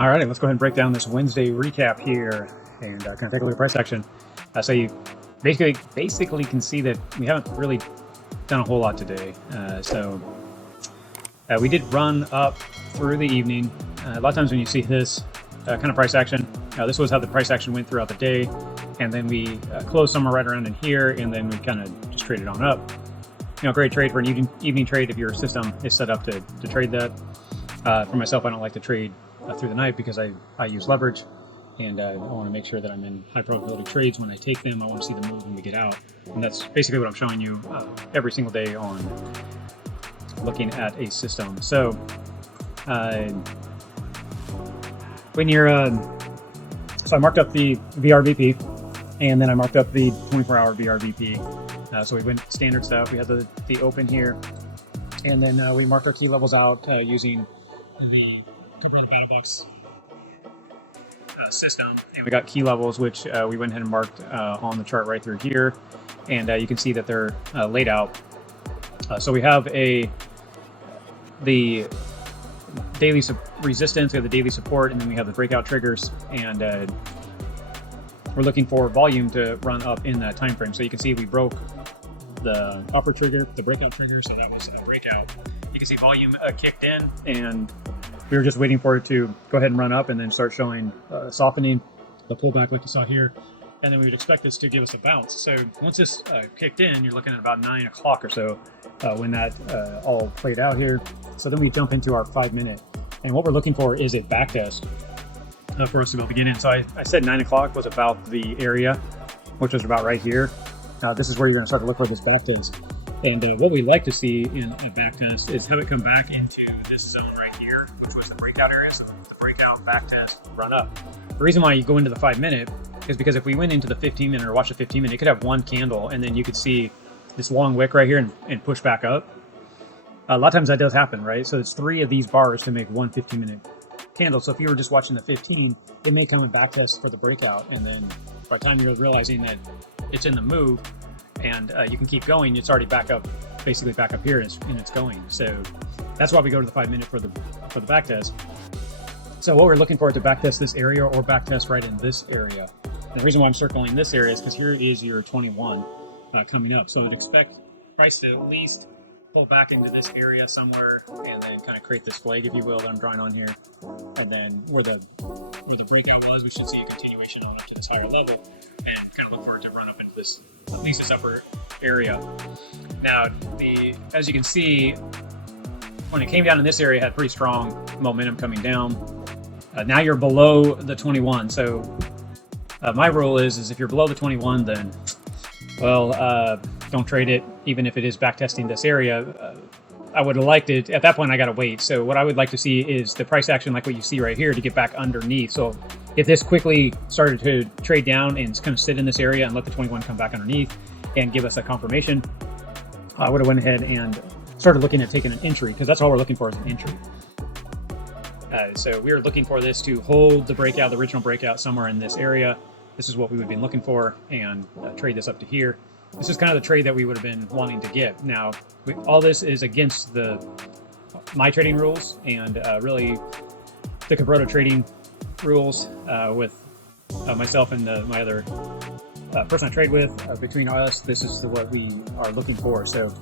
All right, let's go ahead and break down this Wednesday recap here and kind of take a look at price action. So you basically can see that we haven't really done a whole lot today. We did run up through the evening. A lot of times when you see this kind of price action, this was how the price action went throughout the day. And then we closed somewhere right around in here, and then we kind of just traded on up. Great trade for an evening trade if your system is set up to trade that. For myself, I don't like to trade through the night because I use leverage, and I want to make sure that I'm in high probability trades. When I take them, I want to see the move when we get out, and that's basically what I'm showing you every single day on looking at a system. So when you're so I marked up the VRVP, and then I marked up the 24-hour VRVP. So we went standard stuff. We had the open here, and then we marked our key levels out using the Kabroda BattleBox system, and we got key levels, which we went ahead and marked on the chart right through here, and you can see that they're laid out. So we have the daily resistance, we have the daily support, and then we have the breakout triggers, and we're looking for volume to run up in that time frame. So you can see we broke the upper trigger, the breakout trigger, so that was a breakout. You can see volume kicked in, and we were just waiting for it to go ahead and run up and then start showing softening, the pullback like you saw here. And then we would expect this to give us a bounce. So once this kicked in, you're looking at about 9 o'clock or so when that all played out here. So then we jump into our 5-minute. And what we're looking for is a backtest for us to be able to get in. So I said 9 o'clock was about the area, which was about right here. Now this is where you're going to start to look for this backtest. And what we like to see in a backtest is have it come back into this zone right here, which was the breakout area. So the breakout, backtest, run up. The reason why you go into the 5-minute is because if we went into the 15-minute or watch the 15-minute, it could have one candle, and then you could see this long wick right here and push back up. A lot of times that does happen, right? So it's 3 of these bars to make one 15-minute candle. So if you were just watching the 15, it may come and backtest for the breakout, and then by the time you're realizing that it's in the move and you can keep going, it's already basically back up here, and it's going. So that's why we go to the 5-minute for the backtest. So what we're looking for to backtest this area or backtest right in this area. And the reason why I'm circling this area is because here is your 21 coming up. So I'd expect price to at least pull back into this area somewhere, and then kind of create this flag, if you will, that I'm drawing on here. And then where the breakout was, we should see a continuation on up to this higher level, and kind of look for it to run up into this, at least this upper area. Now, as you can see, when it came down in this area, it had pretty strong momentum coming down. Now you're below the 21. So my rule is if you're below the 21, then, well, don't trade it, even if it is backtesting this area. I would have liked it. At that point, I got to wait. So what I would like to see is the price action like what you see right here to get back underneath. So if this quickly started to trade down and kind of sit in this area and let the 21 come back underneath and give us a confirmation, I would have went ahead and started looking at taking an entry, because that's all we're looking for is an entry. So we are looking for this to hold the breakout, the original breakout, somewhere in this area. This is what we would have been looking for, and trade this up to here. This is kind of the trade that we would have been wanting to get. Now, all this is against my trading rules and really the Kabroda trading rules with myself and my other person I trade with. Between us, this is what we are looking for. So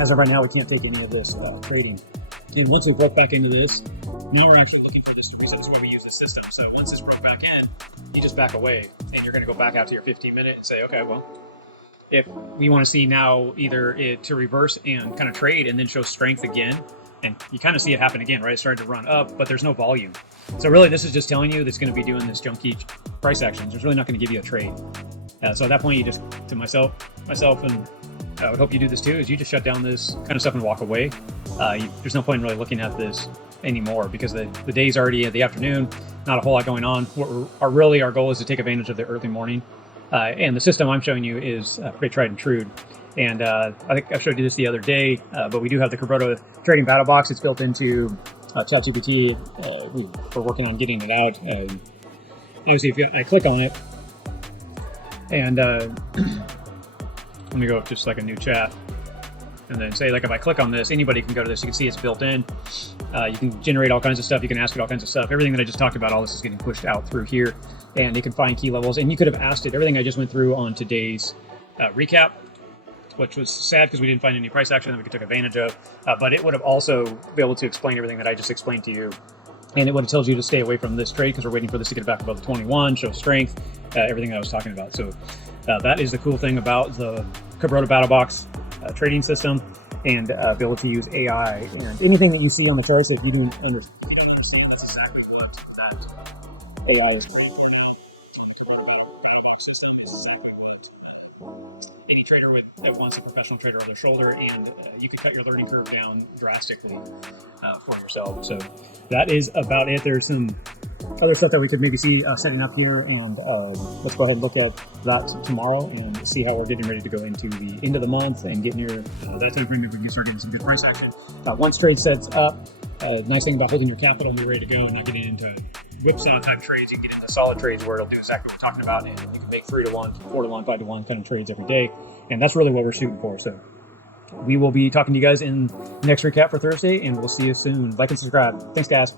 as of right now, we can't take any of this trading. And once we broke back into this, now we're actually looking for this to reset. This is why we use the system. So once this broke back in, you just back away, and you're going to go back out to your 15-minute and say, okay, well, if we want to see now either it to reverse and kind of trade and then show strength again, and you kind of see it happen again, right? It started to run up, but there's no volume. So really, this is just telling you that's going to be doing this junky price actions. It's really not going to give you a trade. So at that point, you just, to myself, and I would hope you do this too, is you just shut down this kind of stuff and walk away. There's no point in really looking at this anymore, because the day's already at the afternoon, not a whole lot going on. Our goal is to take advantage of the early morning. And the system I'm showing you is pretty tried and true. And I think I showed you this the other day, but we do have the Kabroda trading BattleBox. It's built into Chat GPT. We're working on getting it out. Obviously, if I click on it, and let me go up just like a new chat. And then say, like, if I click on this, anybody can go to this. You can see it's built in. You can generate all kinds of stuff. You can ask it all kinds of stuff. Everything that I just talked about, all this is getting pushed out through here. And it can find key levels. And you could have asked it everything I just went through on today's recap, which was sad because we didn't find any price action that we could take advantage of. But it would have also been able to explain everything that I just explained to you. And it would have told you to stay away from this trade because we're waiting for this to get back above the 21, show strength, everything I was talking about. So that is the cool thing about the Kabroda BattleBox trading system, and be able to use AI. And anything that you see on the charts, if you didn't understand, that's exactly what that AI is doing. BattleBox system is exactly what any trader that wants a professional trader over their shoulder, and you can cut your learning curve down drastically for yourself. So that is about it. There's some other stuff that we could maybe see setting up here, and let's go ahead and look at that tomorrow and see how we're getting ready to go into the end of the month and get near that time frame that we can start getting some good price action. Once trade sets up, nice thing about holding your capital and you're ready to go and not getting into whipsaw type trades, you can get into solid trades where it'll do exactly what we're talking about, and you can make 3 to 1, 4 to 1, 5 to 1 kind of trades every day, and that's really what we're shooting for. So we will be talking to you guys in the next recap for Thursday, and we'll see you soon. Like and subscribe. Thanks, guys.